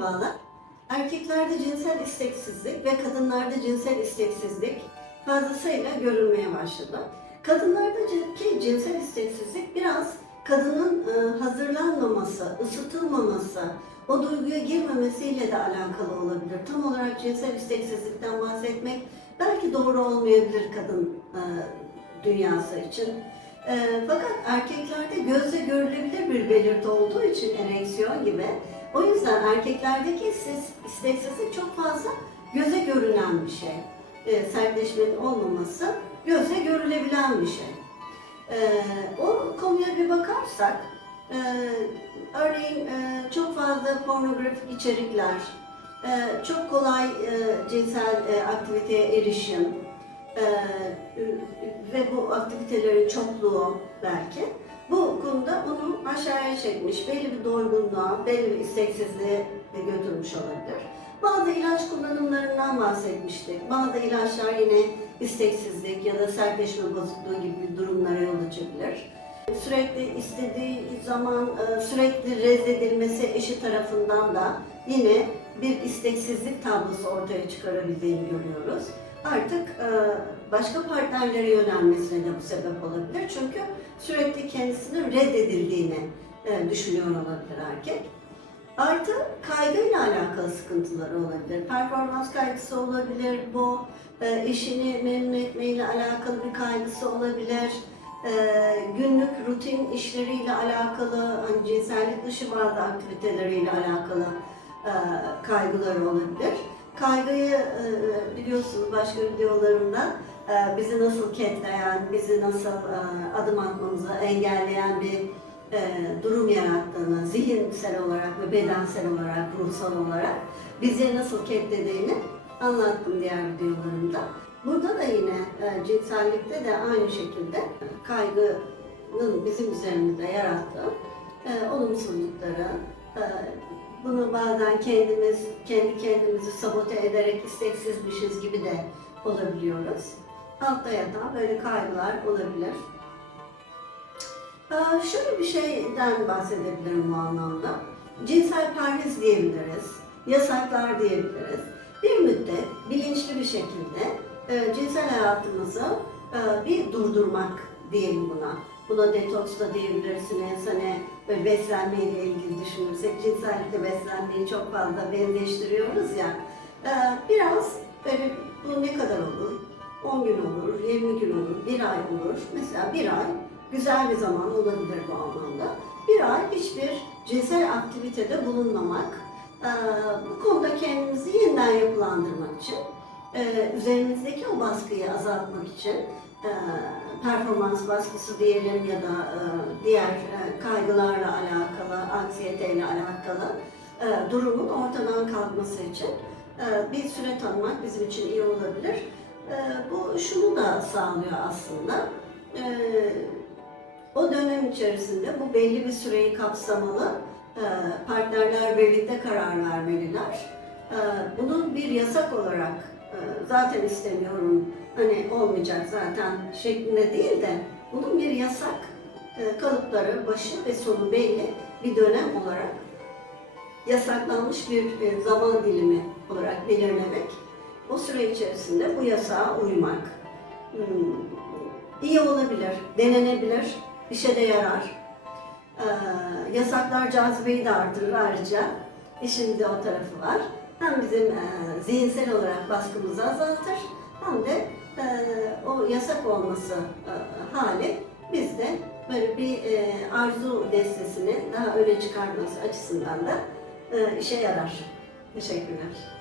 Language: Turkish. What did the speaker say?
Merhabalar. Erkeklerde cinsel isteksizlik ve kadınlarda cinsel isteksizlik fazlasıyla görülmeye başladı. Kadınlardaki cinsel isteksizlik biraz kadının e, hazırlanmaması, ısıtılmaması, o duyguya girmemesiyle de alakalı olabilir. Tam olarak cinsel isteksizlikten bahsetmek belki doğru olmayabilir kadın e, dünyası için. E, fakat erkeklerde gözle görülebilir bir belirti olduğu için ereksiyon gibi o yüzden erkeklerdeki istes- isteksizlik çok fazla göze görünen bir şey. E, sertleşmenin olmaması göze görülebilen bir şey. E, o konuya bir bakarsak, e, örneğin e, çok fazla pornografik içerikler, e, çok kolay e, cinsel e, aktiviteye erişim e, ve bu aktivitelerin çokluğu belki konuda onu aşağıya çekmiş, belli bir doygunluğa, belli bir isteksizliğe götürmüş olabilir. Bazı ilaç kullanımlarından bahsetmiştik. Bazı ilaçlar yine isteksizlik ya da sertleşme bozukluğu gibi durumlara yol açabilir. Sürekli istediği zaman e, sürekli reddedilmesi eşi tarafından da yine bir isteksizlik tablosu ortaya çıkarabildiğini görüyoruz. Artık başka partnerlere yönelmesine de bu sebep olabilir. Çünkü sürekli kendisinin reddedildiğini e, düşünüyor olabilir erkek. Artı kaygıyla alakalı sıkıntıları olabilir. Performans kaygısı olabilir, bu e, eşini memnun etmeyle alakalı bir kaygısı olabilir. E, günlük rutin işleriyle alakalı, hani cinsellik dışı bazı aktiviteleriyle alakalı kaygıları olabilir. Kaygıyı biliyorsunuz başka videolarımda bizi nasıl ketleyen, bizi nasıl e, adım atmamızı engelleyen bir e, durum yarattığını, zihinsel olarak ve bedensel olarak, ruhsal olarak bizi nasıl ketlediğini anlattım diğer videolarımda. Burada da yine e, cinsellikte de aynı şekilde kaygının bizim üzerimizde yarattığı olumsuzlukları, bunu bazen kendimiz, kendi kendimizi sabote ederek isteksizmişiz gibi de olabiliyoruz. Altta yatan böyle kaygılar olabilir. Ee, şöyle bir şeyden bahsedebilirim bu anlamda. Cinsel perhiz diyebiliriz, yasaklar diyebiliriz. Bir müddet bilinçli bir şekilde e, cinsel hayatımızı e, bir durdurmak diyelim buna. Buna detoks da diyebilirsiniz. Hani böyle beslenmeyle ilgili düşünürsek cinsellikle beslenmeyi çok fazla benzeştiriyoruz ya. Ee, biraz böyle bu ne kadar olur? 10 gün olur, 20 gün olur, bir ay olur. Mesela bir ay güzel bir zaman olabilir bu anlamda. Bir ay hiçbir cinsel aktivitede bulunmamak, bu konuda kendimizi yeniden yapılandırmak için, üzerimizdeki o baskıyı azaltmak için, performans baskısı diyelim ya da diğer kaygılarla alakalı, anksiyeteyle alakalı durumun ortadan kalkması için bir süre tanımak bizim için iyi olabilir. E, Bu şunu da sağlıyor aslında. E, O dönem içerisinde bu belli bir süreyi kapsamalı. E, Partnerler birlikte karar vermeliler. E, Bunun bir yasak olarak e, zaten istemiyorum, hani olmayacak zaten şeklinde değil de bunun bir yasak e, kalıpları, başı ve sonu belli bir dönem olarak yasaklanmış bir zaman dilimi olarak belirlemek, o süre içerisinde bu yasağa uymak hmm, iyi olabilir, denenebilir, işe de yarar. Ee, yasaklar cazibeyi de artırır ayrıca. İşin de o tarafı var. Hem bizim e, zihinsel olarak baskımızı azaltır hem de e, o yasak olması e, hali bizde böyle bir arzu destesini daha öne çıkarması açısından da işe yarar. Teşekkürler.